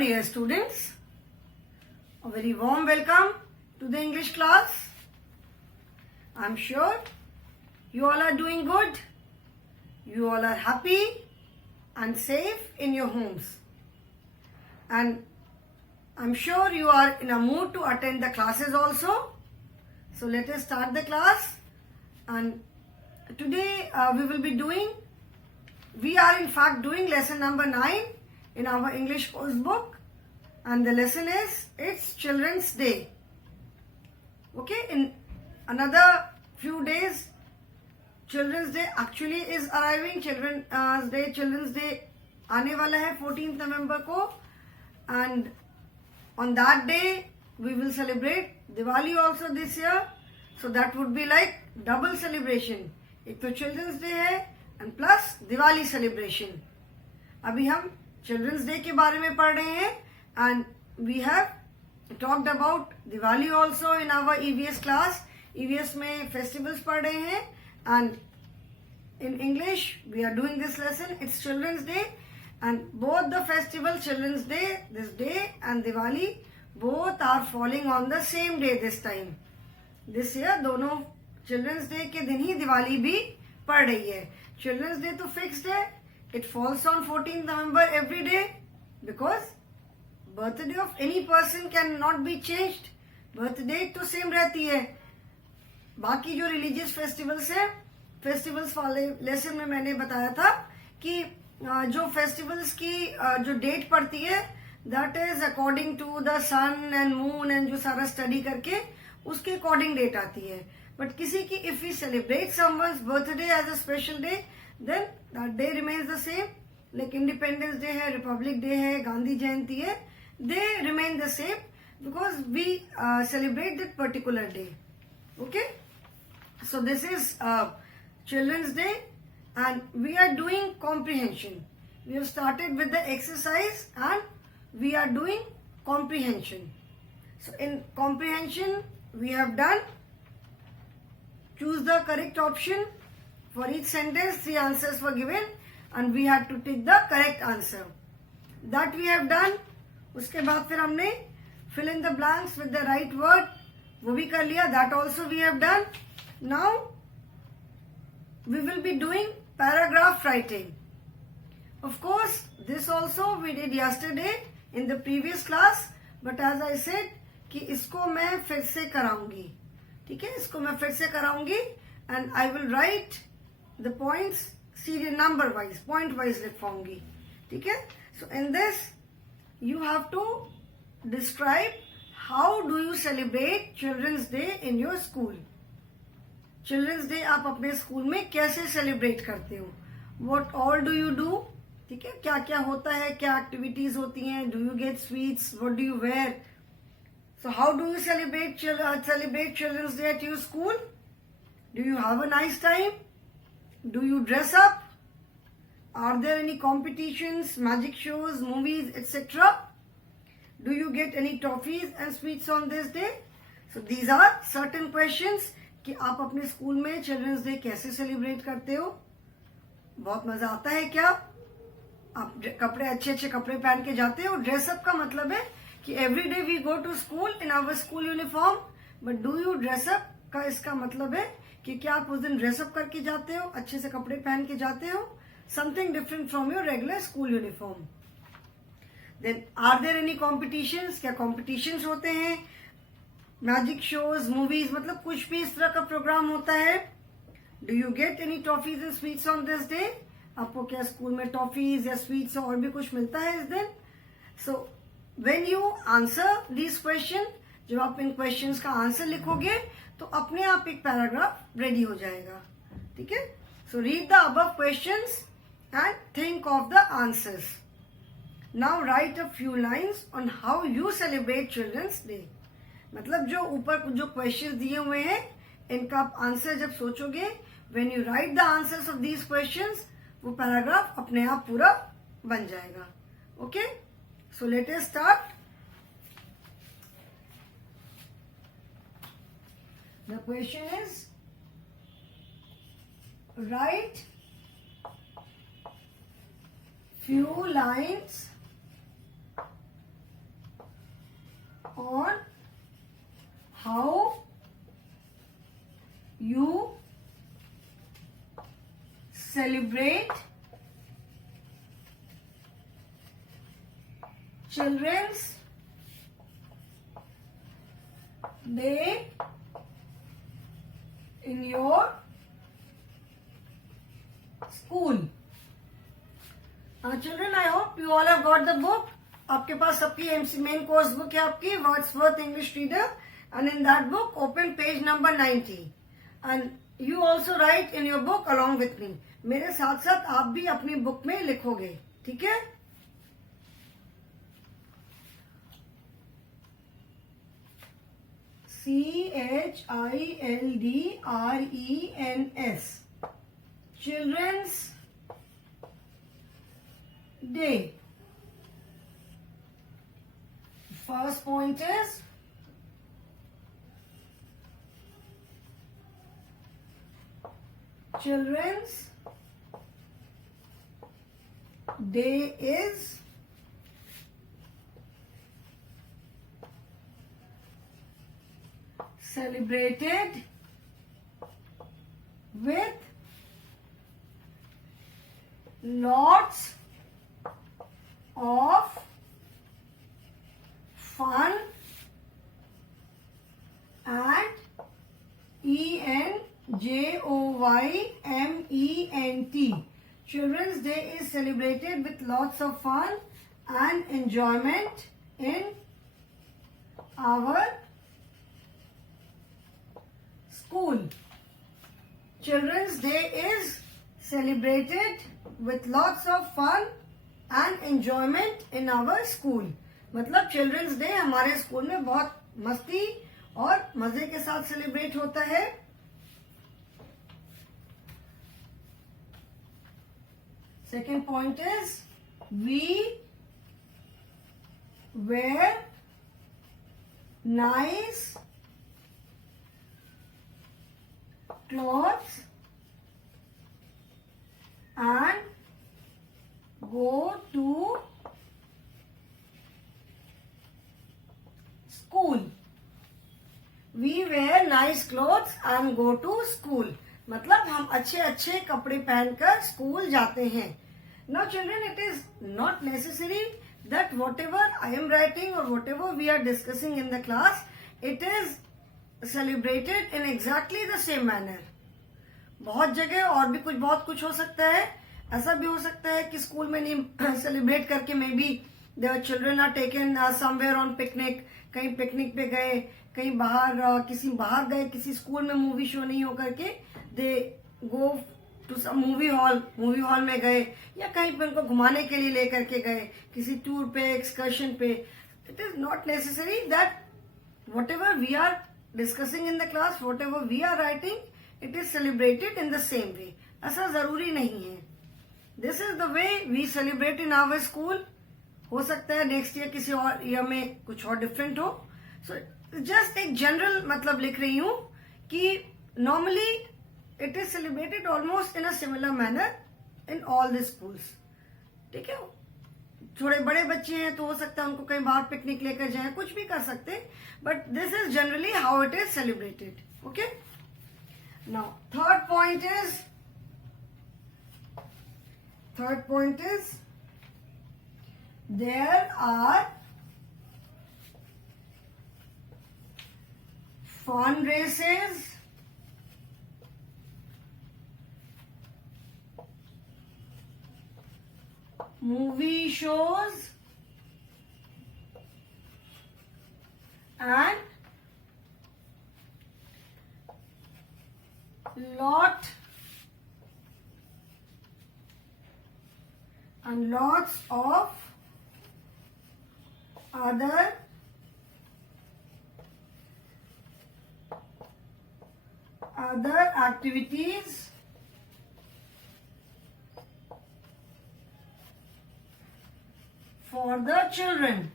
dear students, a very warm welcome to the English class. I am sure you all are doing good. You all are happy and safe in your homes. And I am sure you are in a mood to attend the classes also. So let us start the class. And today we are in fact doing lesson number 9 in our English course book, and the lesson is it's Children's Day. Okay, in another few days Children's Day actually is arriving. Children's Day आने वाला है 14th November को, and on that day we will celebrate Diwali also this year. So that would be like double celebration. एक तो Children's Day है and plus Diwali celebration. अभी हम Children's Day के बारे में पढ़ रहे हैं, and we have talked about Diwali also in our EVS class. EVS में festivals पढ़ रहे हैं, and in English we are doing this lesson. It's Children's Day, and both the festival Children's Day, this day, and Diwali, both are falling on the same day this time. This year दोनों Children's Day के दिन ही दिवाली भी पड़ रही है. Children's Day तो fixed है. It falls on 14th November every day because birthday of any person cannot be changed. Birthday तो same रहती है. बाकी जो religious festivals है, festivals वाले lesson में मैंने बताया था कि जो festivals की जो date पड़ती है, that is according to the sun and moon and जो सारा study करके उसके according date आती है. But किसी की if we celebrate someone's birthday as a special day, then that day remains the same. Like Independence Day है, Republic Day है, Gandhi Jayanti है, they remain the same because we celebrate that particular day. Okay, so this is Children's Day, and we are doing comprehension. We have started with the exercise and we are doing comprehension. So in comprehension we have done choose the correct option. For each sentence 3 answers were given and we had to take the correct answer. That we have done. उसके बाद फिर हमने fill in the blanks with the right word, वो भी कर लिया. That also we have done. Now we will be doing paragraph writing. Of course this also we did yesterday in the previous class, but as I said कि इसको मैं फिर से कराऊंगी. ठीक है, इसको मैं फिर से कराऊंगी and I will write the points serial number wise, point wise लिखवाऊंगी. ठीक है, so in this you have to describe how do you celebrate Children's Day in your school. Children's Day आप अपने स्कूल में कैसे सेलिब्रेट करते हो? What all do you do? ठीक है, क्या क्या होता है, क्या एक्टिविटीज होती हैं? Do you get sweets? What do you wear? So how do you celebrate Children's Day at your school? Do you have a nice time? Do you dress up? Are there any competitions, magic shows, movies, etc.? Do you get any toffees and sweets on this day? So these are certain questions कि आप अपने school में children's day कैसे celebrate करते हो. बहुत मजा आता है क्या? आप कपड़े अच्छे कपड़े पहन के जाते हो. ड्रेसअप का मतलब है कि every day we go to school in our school uniform, but do you dress up का इसका मतलब है कि क्या आप उस दिन ड्रेसअप करके जाते हो, अच्छे से कपड़े पहन के जाते हो, something different from your regular school uniform. Then are there any competitions, क्या कॉम्पिटिशन्स होते हैं? मैजिक शोज, मूवीज, मतलब कुछ भी इस तरह का प्रोग्राम होता है. Do you get any toffees and sweets on this day? आपको क्या स्कूल में टॉफीज या स्वीट्स और भी कुछ मिलता है इस दिन? So when you answer this question, जब आप इन क्वेश्चंस का आंसर लिखोगे तो अपने आप एक पैराग्राफ रेडी हो जाएगा. ठीक है, so read the above questions and think of the answers. Now write a few lines on how you celebrate children's day. मतलब जो ऊपर जो क्वेश्चंस दिए हुए हैं इनका आप आंसर जब सोचोगे, when you right the answers of these questions, वो पैराग्राफ अपने आप पूरा बन जाएगा. Okay, so let us start. The question is right few lines on how you celebrate Children's Day in your school. Children, I hope you all have got the book. आपके पास सबकी main course book है आपकी Wordsworth English reader, and in that book open page number 90 and you also write in your book along with me. मेरे साथ साथ आप भी अपनी बुक में लिखोगे, ठीक है? CHILDRENS Children's Day. First point is Children's Day is celebrated with lots of fun and enjoyment. Children's Day is celebrated with lots of fun and enjoyment in our school. Children's Day is celebrated with lots of fun and enjoyment in our school. मतलब children's day हमारे school में बहुत मस्ती और मजे के साथ celebrate होता है. Second point is we wear nice clothes and go to school. We wear nice clothes and go to school. मतलब हम अच्छे अच्छे कपड़े पहनकर स्कूल जाते हैं. Now children, it is not necessary that whatever I am writing or whatever we are discussing in the class, it is celebrated in exactly the same manner. बहुत जगह और भी बहुत कुछ हो सकता है. ऐसा भी हो सकता है कि स्कूल में नहीं सेलिब्रेट करके may be the children are taken somewhere on picnic, कहीं पिकनिक पे गए, कहीं बाहर बाहर गए, किसी स्कूल में मूवी शो नहीं हो करके they go to some movie hall में गए, या कहीं पे उनको घुमाने के लिए लेकर के गए किसी टूर पे, एक्सकर्शन पे. It is not necessary that whatever we are discussing in the class, whatever we are writing, it is celebrated in the same way. ऐसा जरूरी नहीं है. This is the way we celebrate in our school. हो सकता है next year किसी और year में कुछ और डिफरेंट हो. सो जस्ट एक जनरल मतलब लिख रही हूं कि normally it is celebrated almost in a similar manner in all the schools. ठीक है, थोड़े बड़े बच्चे हैं तो हो सकता है उनको कहीं बाहर पिकनिक लेकर जाएं, कुछ भी कर सकते हैं, but this is generally how it is celebrated. Okay, now third point is there are fun races, movie shows and lots of other activities for the children.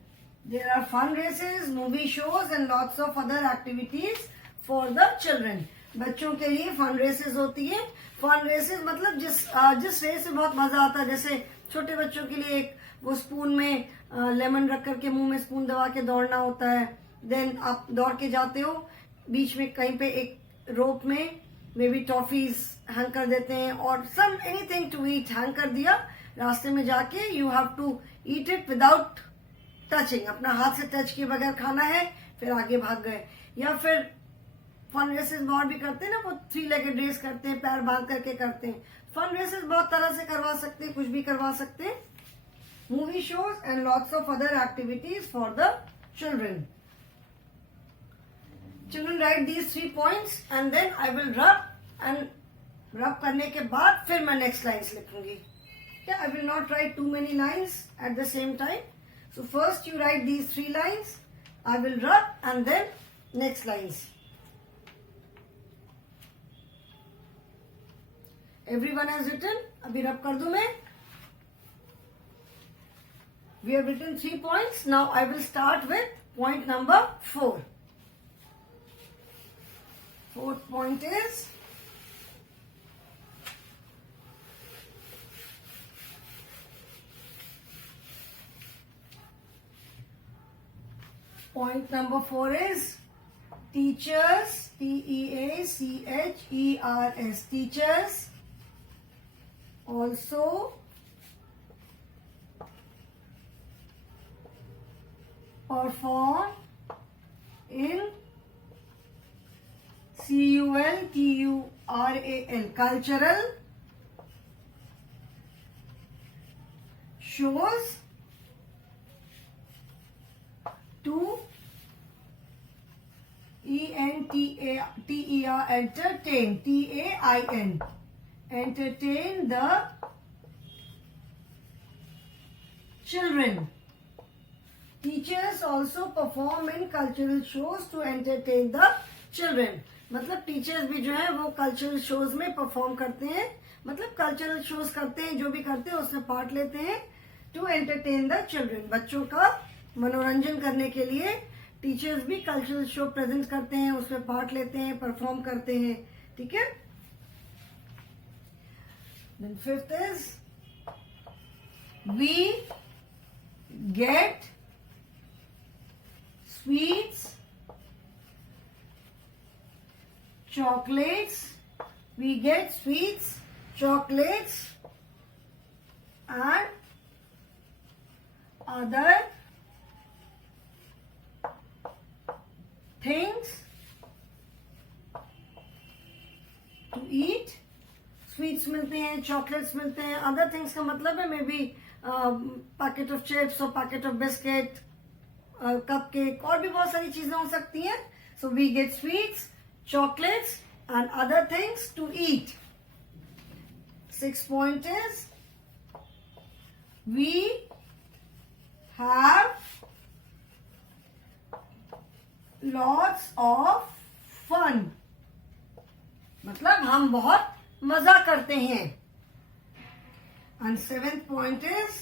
There are fun races, movie shows and lots of other activities for the children. बच्चों के लिए fun races होती है. Fun races मतलब जिस race से बहुत मजा आता है, जैसे छोटे बच्चों के लिए एक वो स्पून में लेमन रख करके मुंह में स्पून दबा के दौड़ना होता है, देन आप दौड़ के जाते हो, बीच में कहीं पे एक रोप में मे बी टॉफीज हैंग कर देते हैं और some anything to eat hang कर दिया, रास्ते में जाके you have to eat it without touching, अपना हाथ से टच किए बगैर खाना है, फिर आगे भाग गए। या फिर फन रेसेस और भी करते हैं ना, वो 3 लेगेड रेस करते हैं, पैर बांध करके करते हैं। फन रेसेस बहुत तरह से करवा सकते हैं, कुछ भी करवा सकते हैं। Movie shows and lots of other activities for the children. Children write these 3 points and then I will rub rub करने के बाद फिर मैं नेक्स्ट लाइन्स लिखूंगी। I will not write too many lines at the same time. So first you write these 3 lines, I will rub and then next lines. Everyone has written? Abhi rub kar दूं मैं? We have written 3 points. Now I will start with point number 4. Fourth point is point number 4 is teachers, Teachers, teachers also perform in CULTURAL cultural shows to entertain entertain the children. Teachers also perform in cultural shows to entertain the children. मतलब teachers भी जो है वो cultural shows में perform करते हैं, मतलब cultural shows करते हैं, जो भी करते हैं उसमें पार्ट लेते हैं टू एंटरटेन द चिल्ड्रन। बच्चों का मनोरंजन करने के लिए टीचर्स भी कल्चरल शो प्रेजेंट करते हैं, उसमें पार्ट लेते हैं, परफॉर्म करते हैं। ठीक है। Then 5th is we get sweets, chocolates, and other things to eat. Sweets मिलते हैं, चॉकलेट्स मिलते हैं, अदर थिंग्स का मतलब है maybe packet of chips और packet of biscuit, cupcake, और भी बहुत सारी चीजें हो सकती हैं। So we get sweets, chocolates and other things to eat. 6th point is we have lots of fun. मतलब हम बहुत मजा करते हैं। And 7th point is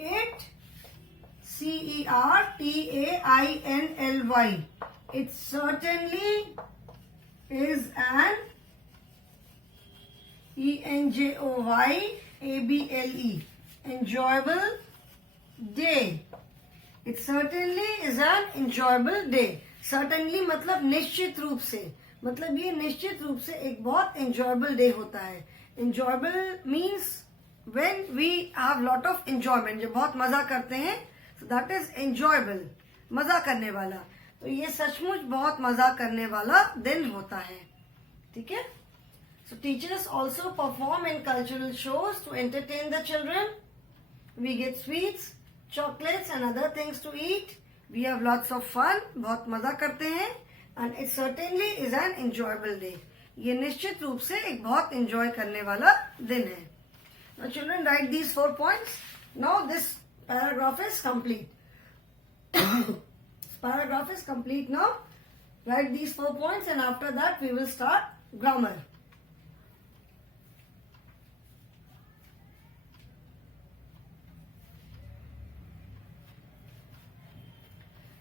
it CERTAINLY. It certainly is an ENJOYABLE enjoyable day. It certainly is an enjoyable day. Certainly मतलब निश्चित रूप से, मतलब ये निश्चित रूप से एक बहुत enjoyable day होता है। Enjoyable means when we have lot of enjoyment, जब बहुत मजा करते हैं, so that is enjoyable, मजा करने वाला। तो ये सचमुच बहुत मजा करने वाला दिन होता है। ठीक है। So teachers also perform in cultural shows to entertain the children. We get sweets, chocolates and other things to eat. We have lots of fun, बहुत मजा करते हैं। And it certainly is an enjoyable day. ये निश्चित रूप से एक बहुत एंजॉय करने वाला दिन है। Now children write these 4 points. Now this paragraph is complete. Paragraph is complete now. Write these 4 points and after that we will start grammar.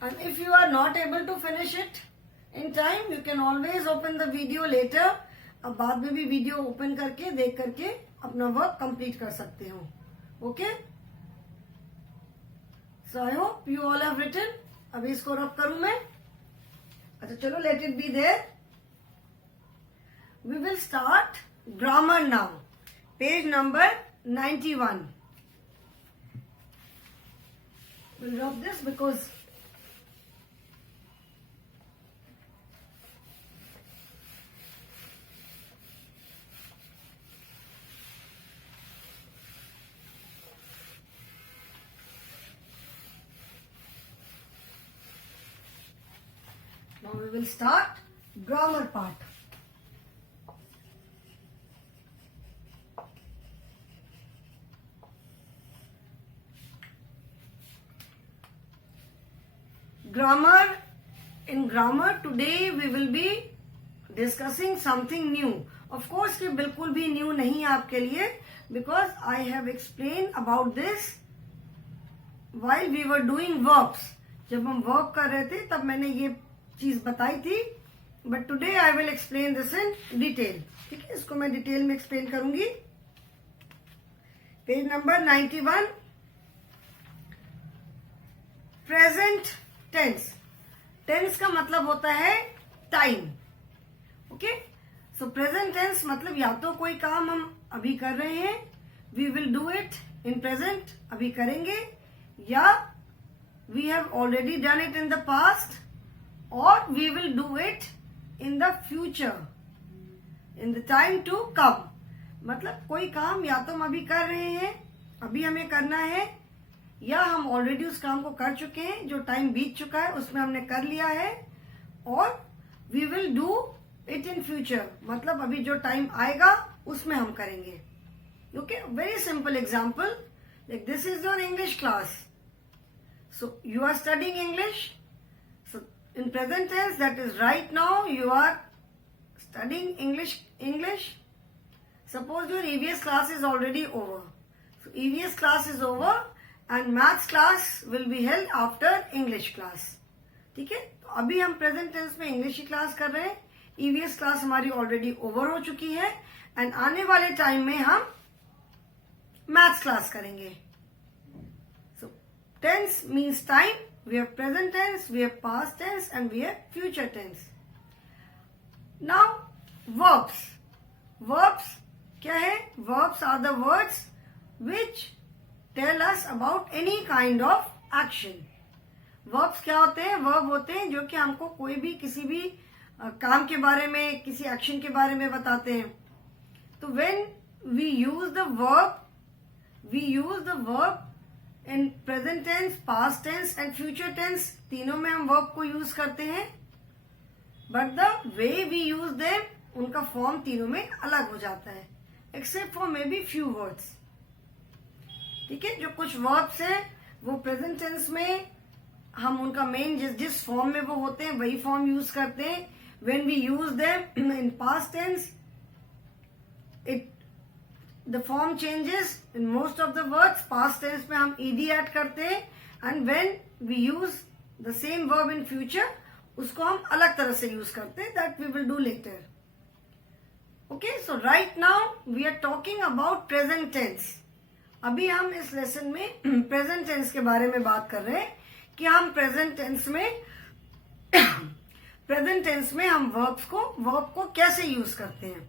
And if you are not able to finish it in time, you can always open the video later. अब बाद में भी video open करके देख करके अपना work complete कर सकते हो। Okay? So I hope you all have written. अभी इसको रब करूं मैं. अच्छा चलो, let it be there. We will start grammar now. Page number 91. We'll rub this because now we will start grammar part. Grammar. In grammar today we will be discussing something new. Of course ये बिल्कुल भी new नहीं है आपके लिए, because I have explained about this while we were doing verbs. जब हम verb कर रहे थे तब मैंने ये चीज बताई थी, but today I will explain this in detail. ठीक है, इसको मैं डिटेल में एक्सप्लेन करूंगी. Page number 91. Present tense. Tense का मतलब होता है time. Okay, so present tense मतलब या तो कोई काम हम अभी कर रहे हैं, we will do it in present, अभी करेंगे, या we have already done it in the past, और we will do it in the future, in the time to come. मतलब कोई काम या तो हम अभी कर रहे हैं, अभी हमें करना है, या हम ऑलरेडी उस काम को कर चुके हैं, जो टाइम बीत चुका है उसमें हमने कर लिया है, और we will do it in future, मतलब अभी जो टाइम आएगा उसमें हम करेंगे. Okay, very simple example, like this is your English class. So you are studying English. So in present tense, that is right now you are studying English. Suppose your EVS class is already over. So EVS class is over and maths class will be held after English class. ठीक है, तो अभी हम present tense में English की class कर रहे हैं. EVS क्लास हमारी ऑलरेडी ओवर हो चुकी है, एंड आने वाले टाइम में हम मैथ्स क्लास करेंगे. So tense means time. We have present tense, we have past tense, and we have future tense. Now verbs. Verbs क्या है? Verbs are the words which tell us about any kind of action. Verbs क्या होते हैं? Verb होते हैं जो कि हमको कोई भी किसी भी काम के बारे में, किसी एक्शन के बारे में बताते हैं. तो when we use the verb in present tense, past tense and future tense, तीनों में हम वर्ब को यूज करते हैं, but the way we use them, उनका फॉर्म तीनों में अलग हो जाता है, except for maybe few words. ठीक है, जो कुछ वर्ब्स हैं वो प्रेजेंट टेंस में हम उनका मेन जिस फॉर्म में वो होते हैं वही फॉर्म यूज करते हैं. When we use them in past tense, the form changes in most of the words. Past tense में हम ed ऐड करते हैं, and when we use the same verb in future, उसको हम अलग तरह से यूज करते हैं. That we will do later. Okay, so right now we are talking about present tense. अभी हम इस लेसन में प्रेजेंट टेंस के बारे में बात कर रहे हैं कि हम प्रेजेंट टेंस में वर्ब को कैसे यूज करते हैं.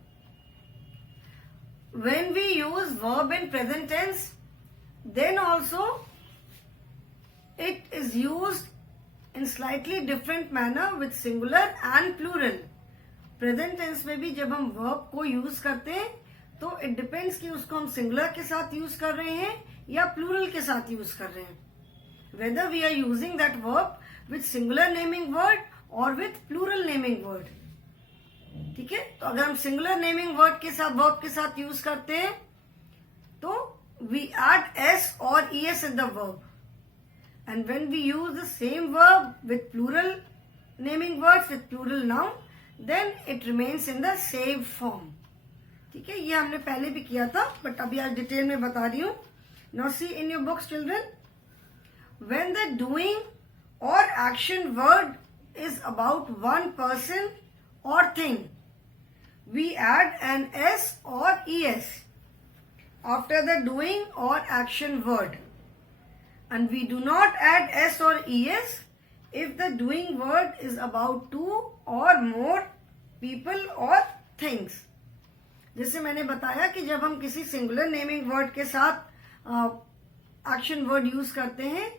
When we use verb in present tense, then also it is used in slightly different manner with singular and plural. Present tense में भी जब हम वर्ब को यूज करते हैं तो इट डिपेंड्स कि उसको हम सिंगुलर के साथ यूज कर रहे हैं या प्लूरल के साथ यूज कर रहे हैं. Whether we are using that verb with singular naming word और विथ प्लूरल नेमिंग वर्ड. ठीक है, तो अगर हम सिंगुलर नेमिंग वर्ड के साथ वर्ब के साथ यूज करते हैं तो वी ऐड एस और es in the verb, and when we use the same verb with plural naming words with plural noun, then it remains in the same form. ठीक है, ये हमने पहले भी किया था, बट अभी आज डिटेल में बता रही हूँ. Now see in your books children, when the doing or action word is about one person or thing, we add an s or es after the doing or action word, and we do not add s or es if the doing word is about two or more people or things. जैसे मैंने बताया कि जब हम किसी singular naming word के साथ action word use करते हैं,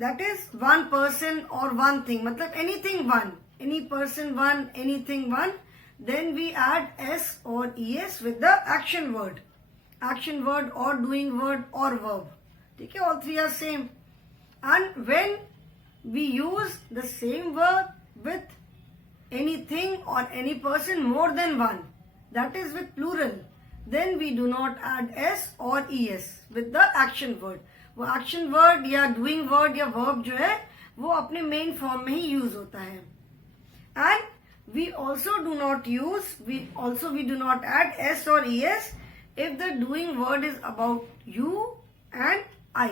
दैट इज वन पर्सन और वन थिंग, मतलब anything one, any person one, anything one, then we add s or es with the action word or doing word or verb. ठीक है, all three are same. And when we use the same verb with anything or any person more than one, that is with plural, then we do not add s or es with the action word. वो action word या doing word या verb जो है वो अपने main form में ही use होता है. And we do not add s or es if the doing word is about you and I.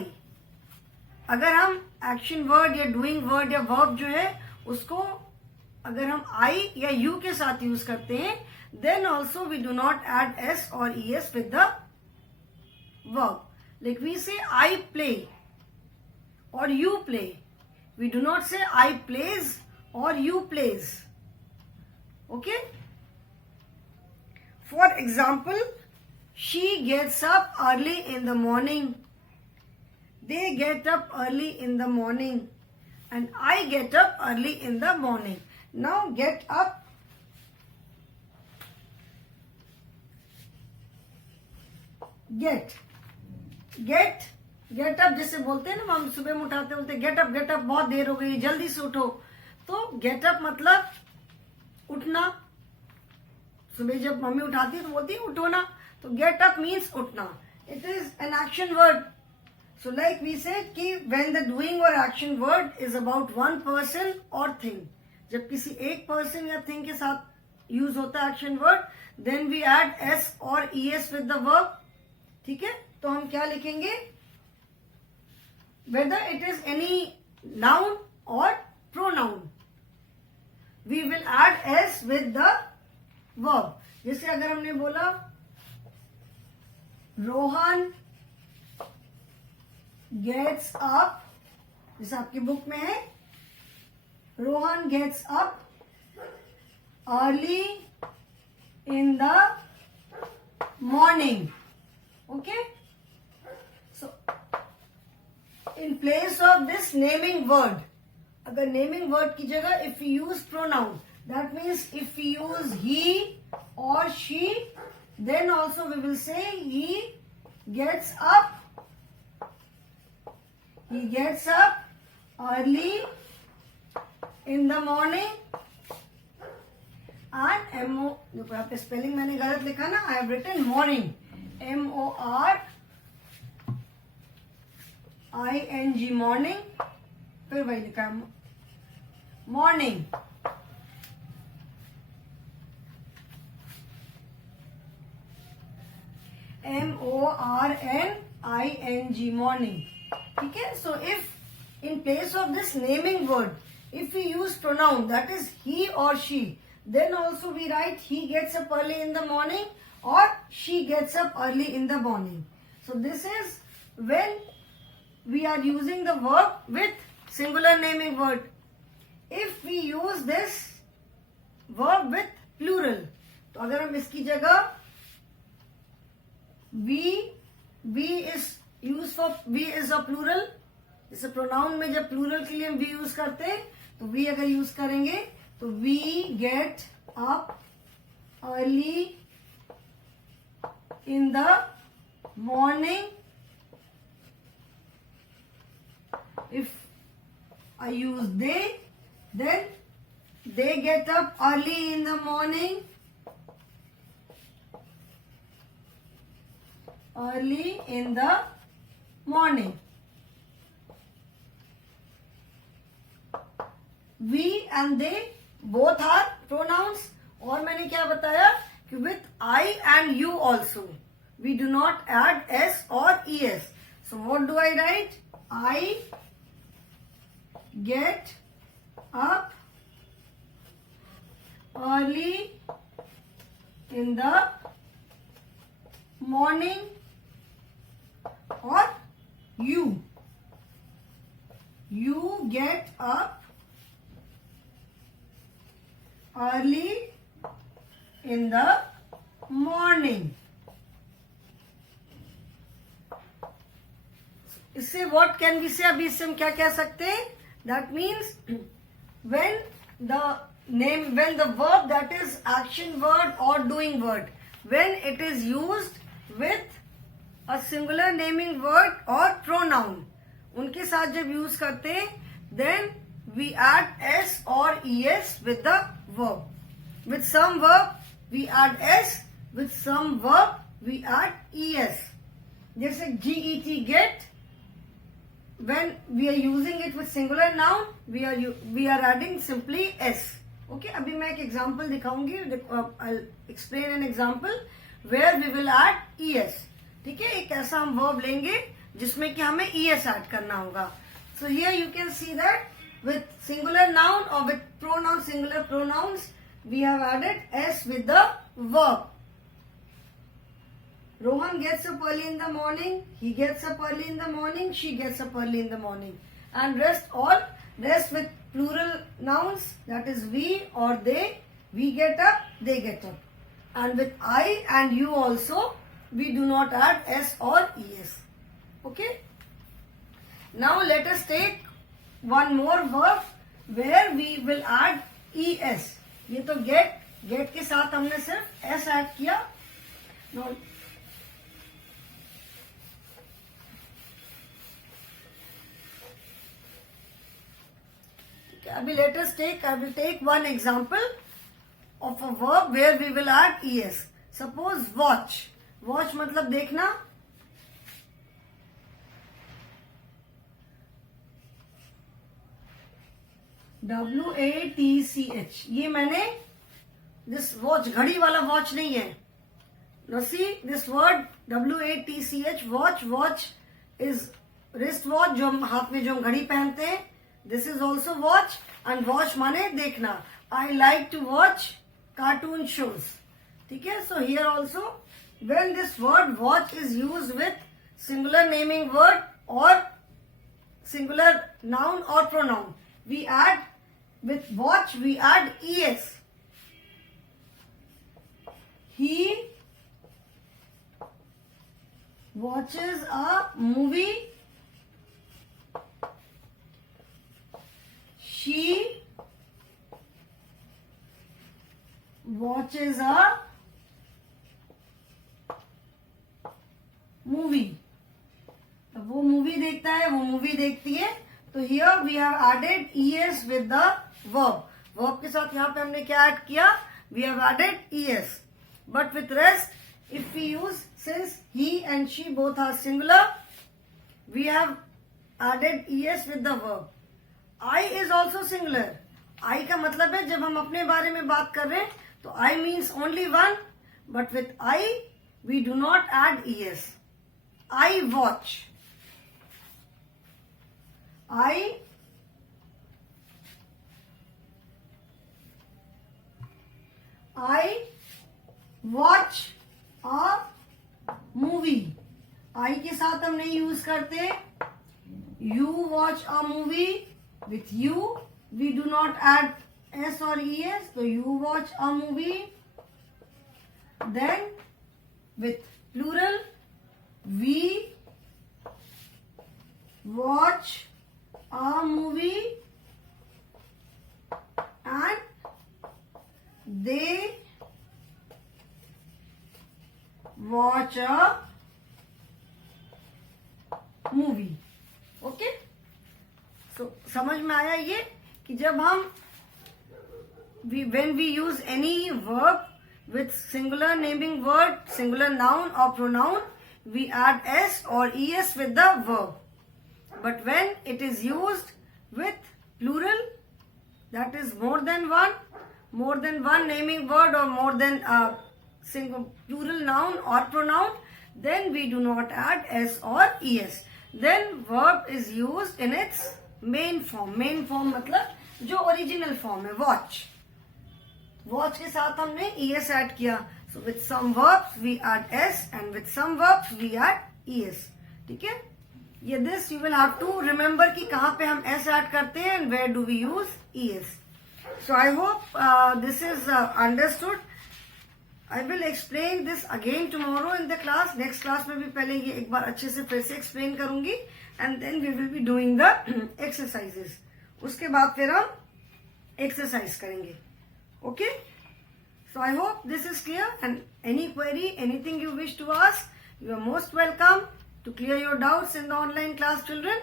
अगर हम action word या doing word या verb जो है उसको अगर हम I या you के साथ यूज करते हैं, then also we do not add s or es with the verb. Like we say I play or you play. We do not say I plays or you plays. Okay? For example, she gets up early in the morning. They get up early in the morning. And I get up early in the morning. Now get up. Get up जैसे बोलते हैं ना, हम सुबह में उठाते बोलते get up, बहुत देर हो गई, जल्दी से उठो. तो get up मतलब उठना. सुबह जब मम्मी उठाती है तो बोलती है उठो ना, तो गेट अप मीन्स उठना. It is an action word. So like we said कि व्हेन द डूइंग और action word is about one person और थिंग, जब किसी एक पर्सन या थिंग के साथ यूज होता है action word, then we add S और E S with the verb. ठीक है, तो हम क्या लिखेंगे, whether it is any noun और pronoun, we will add s with the verb. जैसे अगर हमने बोला रोहन gets up, जैसे आपकी बुक में है Rohan gets up early in the morning. Okay, so in place of this naming word, अगर नेमिंग वर्ड की जगह if you use pronoun, that means if you use he और she, then also we will say he gets up early in the morning. And M, देखो यहाँ पे spelling मैंने गलत लिखा ना, I have written morning, MORING morning, फिर वही लिखा है मॉर्निंग. MORNING morning. ठीक है, so if in place of this naming word if we use pronoun, that is he or she, then also we write he gets up early in the morning or she gets up early in the morning. So this is when we are using the verb with singular naming word. If we use this verb with plural, तो अगर हम इसकी जगह we is used for, we is a plural, जैसे pronoun में जब plural के लिए हम we यूज करते हैं, तो we अगर यूज करेंगे तो we get up early in the morning. If I use they, then they get up early in the morning. Early in the morning. We and they both are pronouns. और मैंने क्या बताया कि with I and you also we do not add s or es. So what do I write? I get up early in the morning, or you get up early in the morning. इससे what can we say? अभी इससे हम क्या कह सकते हैं? That means when the verb that is action word or doing word, when it is used with a singular naming word or pronoun, उनके साथ जब यूज करते हैं, then we add s or es with the verb. With some verb we add s, with some verb we add es. जैसे get, when we are using it with singular noun, we are adding simply s. Okay, अभी मैं एक example दिखाऊंगी. I'll explain an example where we will add es. ठीक है, एक ऐसा हम verb लेंगे जिसमें कि हमें es add करना होगा. So here you can see that with singular noun or with pronoun, singular pronouns, we have added s with the verb. Rohan gets up early in the morning, he gets up early in the morning, she gets up early in the morning. And rest with plural nouns, that is we or they, we get up, they get up. And with I and you also, we do not add s or es. Okay? Now let us take one more verb where we will add es. ये तो get के साथ हमने सिर्फ s add किया. Now I will take one example of a verb where we will add es. Suppose watch. Watch मतलब देखना. WATCH. ये मैंने this watch घड़ी वाला watch नहीं है. Now see this word WATCH, watch is wrist watch, जो हम हाथ में जो हम घड़ी पहनते हैं. This is also watch, and watch माने देखना. I like to watch cartoon shows. ठीक है? So here also, when this word watch is used with singular naming word or singular noun or pronoun, we add with watch we add es. He watches a movie. She watches a movie. अब वो movie देखता है, वो movie देखती है. तो here we have added es with the verb. Verb के साथ यहाँ पे हमने क्या ऐड किया? We have added es. But with rest, if we use, since he and she both are singular, we have added es with the verb. I is also singular. I का मतलब है जब हम अपने बारे में बात कर रहे हैं तो I means only one, but with I we do not add es. I watch. I watch a movie. I के साथ हम नहीं यूज करते. You watch a movie. With you, we do not add s or es. So you watch a movie. Then with plural, we watch a movie and they watch a movie. Okay? So समझ में आया ये कि जब हम when we use any verb with singular naming word, singular noun or pronoun, we add s or es with the verb. But when it is used with plural, that is more than one naming word or more than a single plural noun or pronoun, then we do not add s or es. Then verb is used in its main form मतलब जो original form है. Watch के साथ हमने es add किया. So with some verbs we add s and with some verbs we add es. ठीक है? ये this you will have to remember कि कहाँ पे हम s ऐड करते हैं and where do we use es. So I hope this is understood. I will explain this again tomorrow in the class. Next class में भी पहले ये एक बार अच्छे से फिर से explain करूंगी, and then we will be doing the exercises. उसके बाद फिर हम exercise करेंगे. Okay? So I hope this is clear, and any query, anything you wish to ask, you are most welcome to clear your doubts in the online class, children.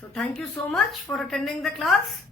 So thank you so much for attending the class.